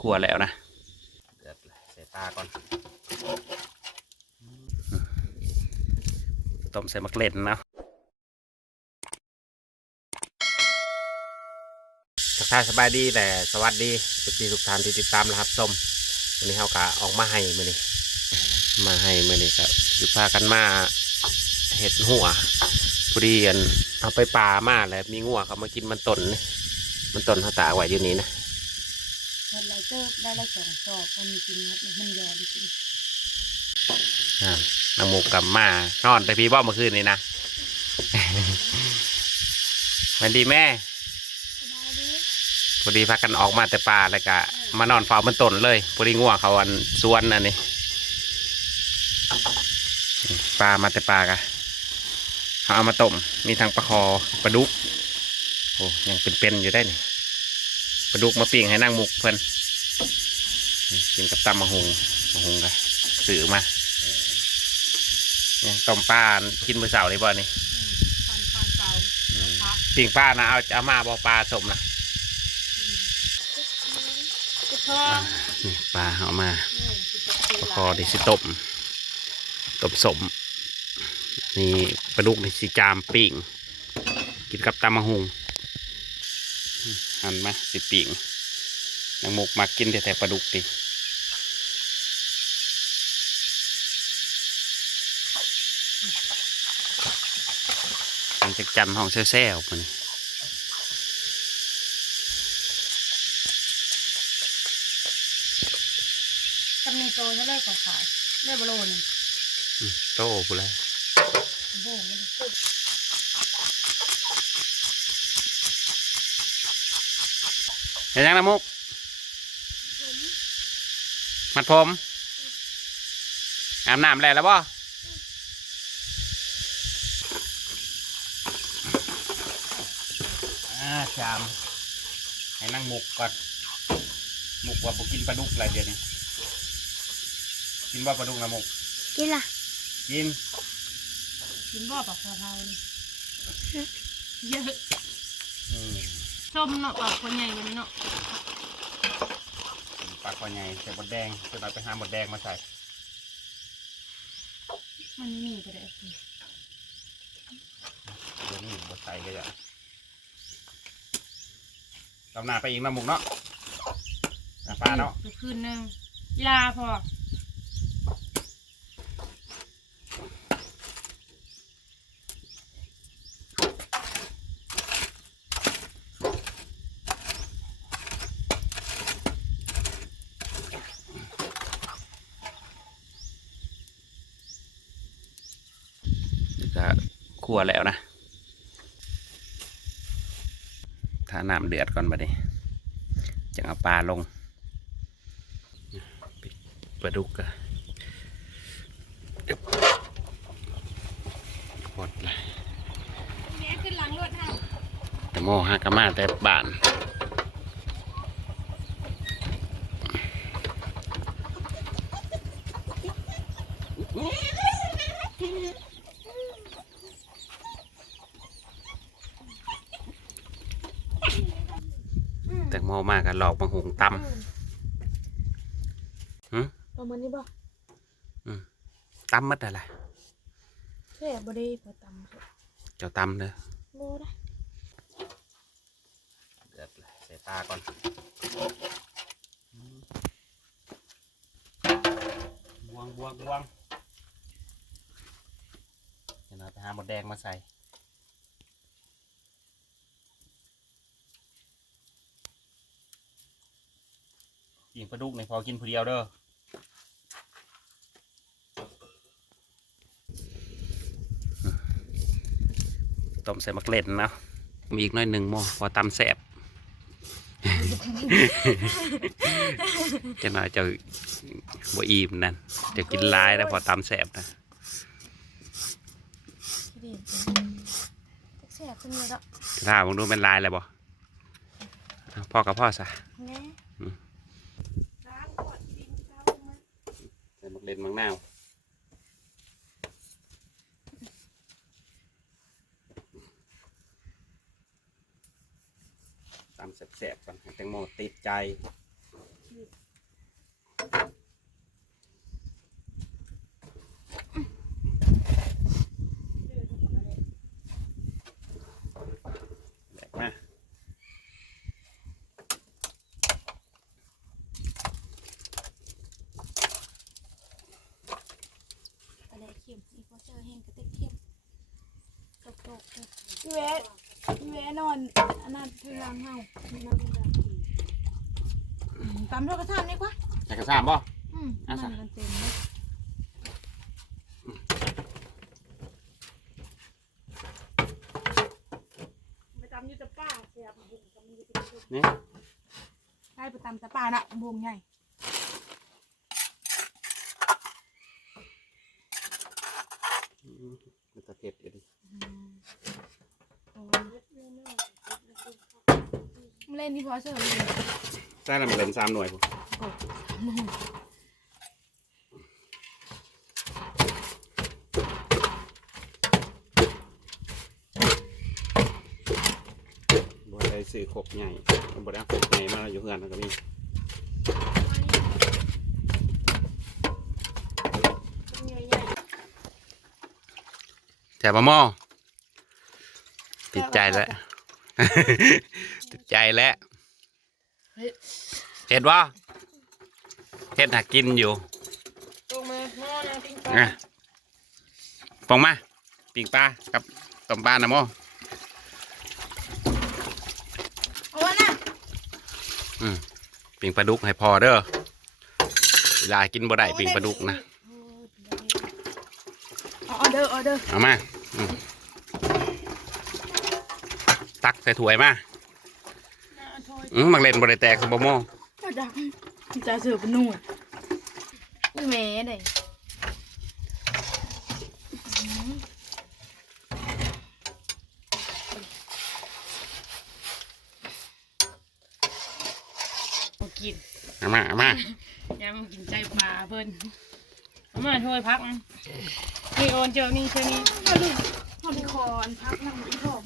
คั่วแล้วนะเดือดเลยใส่ปลาก่อน ต้มใส่มะเกล็ดเนาะทักทายสบายดีแต่สวัสดีทุกทีทุกท่านที่ติดตามนะครับส้มวันนี้เขากะออกมาให้มือนี้มาให้มือนี้ครับคือพากันมาเห็ดหัวพอดีอันเอาไปปลามาแล้วมีงัวเขามากินมันต้นนี่มันต้นเขาตากไว้อยู่นี้นะ เฮ็ดไรเติบได้ละสองสอบพอมีกินครับมันยอมกินอ่านางหมูกลับมานอนแต่พี่บ่เมื่อคืนนี้นะมันดีแม่สบายดีพอดีพักกันออกมาแต่ป่าแล้วก็มานอนเฝ้ามันต้นเลยพอดีง่วงเขาอันสวนอันนี้ปลามาแต่ป่ากะเขาเอามาต้มมีทั้งปลาคอปลาดุกโอ้ยังเป็นๆอยู่ได้นี่ป ลาดุกมาปิ้งให้นั่งหมุกเพิ่นกินกับตำมะฮงมะฮงกะสื่อมาเนี่ยต้มปลากินมื้อเสาร์เลยบ่นี่เตาพักปิ้งปลานะเอาเอามาบ่ปลาสมนะนี่ปลาเอามาปลาคอดิสิต้มต้มสมนี่ปลาดุกนี่สิจามปิ้งกินกับตำมะฮง หันมาสิปิ้งนางหมกมากินแต่แต่ปลาดุกดิมันจะจันห้องแซ่ๆมันกำเนิดโตจะได้ก่อขายได้บโลนึงโตกูแล้วโบ้ไม่ได้พูด เห็นยังนะมุกมัดผมอาบน้ำแล้วแล้วบ่อาจาม ให้นั่งหมุกก่อนหมุกว่าบ่กินปลาดุกอะไรเดี๋ยวนี้กินว่าปลาดุกนะหมุกกินล่ะ กิน กินบ่ปากคอเทานี่เยอะอืม ชมเนาะปากคนใหญ่กว่านี้เนาะปลาคอใหญ่ใส่บดแดงจะเอาไปหาบดแดงมาใส่มันมีก็ได้เดี๋ยวนี้บดใส่ก็จะตำหนาไปอีกนะหมุกเนาะหน้าปลาเนาะไปคืนนึงยาพอ นี่ก็คั่ วแล้วนะถ้าน้ำเดือดก่อนบัดนี้จะเอาปลาลงปิดปลาดุกอะเดี๋ยวหมดเลยแม่ขึ้นหลังรถเฮาแต่โมฮากามาแต่บ้าน มมากันหลอกบางหงตำหืมประมาณนี้บ่ตำมัดอะไรแค่บ่ได้พอตำเจ้าตำเด้อโลได้เดือดเลยใส่ปลาก่อนบวงบวงบวงเดี๋ยวเราไปหาหมดแดงมาใส่ กินปลาดุกในพอกินผู้เดียวเด้อต้มใส่มะเกล็ดเนาะมีอีกหน้อยหนึ่งหม้อพอตำแสบจะหน่อยจะบ่อิ่มนั่นจะกินหลายแล้วพอตำแสบนะดีแซ่บขึ้นเลยเนาะถ้าผมดูเป็นลายเลยบ่เอาพ่อกับพ่อซะ แน่ ใส่ มะเกล็ดมังนาวตำแสบๆก่อนให้แตงโมติดใจ แหลกมา อะไรเข็มอีพอเจอแห้งกระเตกเข็มตกตก พี่เวสพี่เวนอนอันนั้นคือรังเฮานั่งรังตำเท่ากระทำนี่กว่าใส่กระซามบ่ อืมอะมันมันเต็มเลยไปตำอยูแตะป้าเสียบบุ้งตำอยูแตะป้านี่ได้ไปตำแตะป้าน่ะบุ้งใหญ่มันจะเผ็ดอยู่ดิ เล่ นนี่พอเชื่อเลยใส่ละมันเล่นสามหน่วยพุ่นบ่ได้ซื้อขบใหญ่บ่ได้ขบใหญ่มาอยู่เฮือนมันก็มีแต่บะม้อติดใจแล้ว ติดใจแล้วเห็ดว่าเห็ดหากินอยู่ตรงมาหม้อนะปิ้งปลาอะปองมาปิ่งปลากับต้มปลานะโมเอาวะน่ะปิ่งปลาดุกให้พอเด้อเวลากินบ่ได้ปิ่งปลาดุกนะ เอาเอาเด้อเอาเด้อเอามาอืม ตักใส่ถ้วยมาเอาโทยอืมมักเล่นบ่ได้แตกสมบโมเอาดังจะเสือเป็นนุ่งอะนี่แม่เด้บ่กินเอามาเอามายังบ่กินใจปลาเพิ่นเอามาถ้วยพักมันนี่โอนเจอนี่เจอนี่มาดูมาดูคออันพักนั่งอีหอม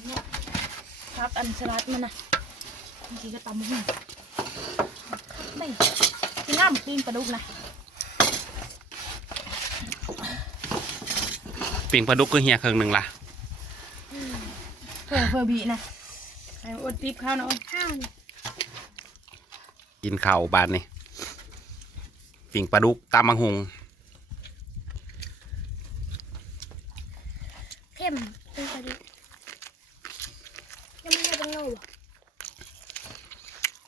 เนี่ย พักอันสลัดมันนะบางทีก็ตำหุ่นไม่กินน้ำกินปลาดุกนะปิ่งปลาดุกก็เฮียครึ่งหนึ่งล่ะเพื่อเพื่อบีนะไอ้อดติบข้าวนะอดข้าวกินข้าวบานนี่ปิ่งปลาดุกตามมังหุงเข้มเป็นกระดิยังไม่ได้เป็น โง่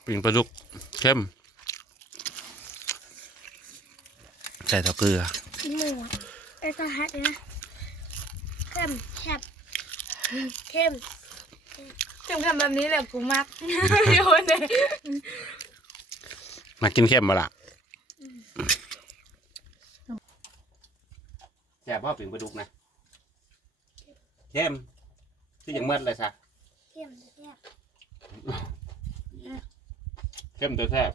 ปิ่งปลาดุกเข้มใส่เท่าเกลือกินหมูอะไอ้ตาฮัดเลยนะเข้มแคบเข้มจึงทำแบบนี้แหละกูมักโยนเลยมากินเข้มมาละแซ่บพ่อปิ่งปลาดุกนะเข้มคืออย่างเมื่อเลยซะ เข้มแคบเข้มตัวแซ่บ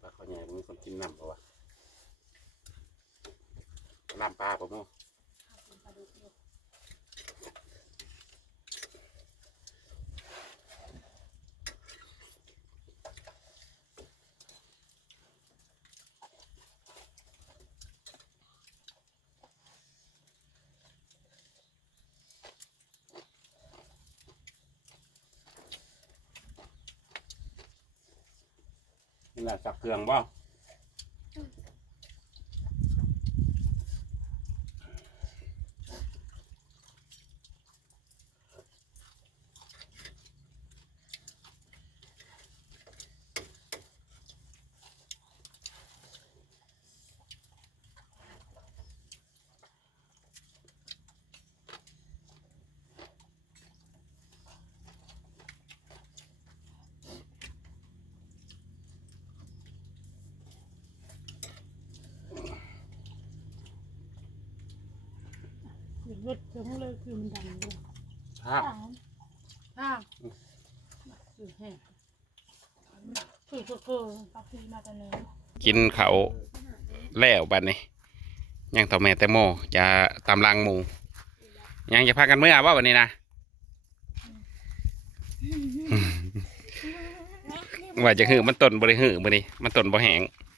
ปลาข้าวใหญ่มีคนกินน้ำปะวะน้ำปลาปะโม นี่แหละสักเครื่องบ่ รถเธอเพิ่งเลิกคือมันดังเลยครับอ้าวคือแห้งคือคือคือปักซีมาตอนนี้กินเขาวแล้วบัดนี้ยังต่อแม่แตงโมจะตามลังหมูยังจะพากันเมื่อว่าวันนี้นะว่าจะหือมันต้นบริหือมือนี้มันต้นบ่แหงเชื่อบ่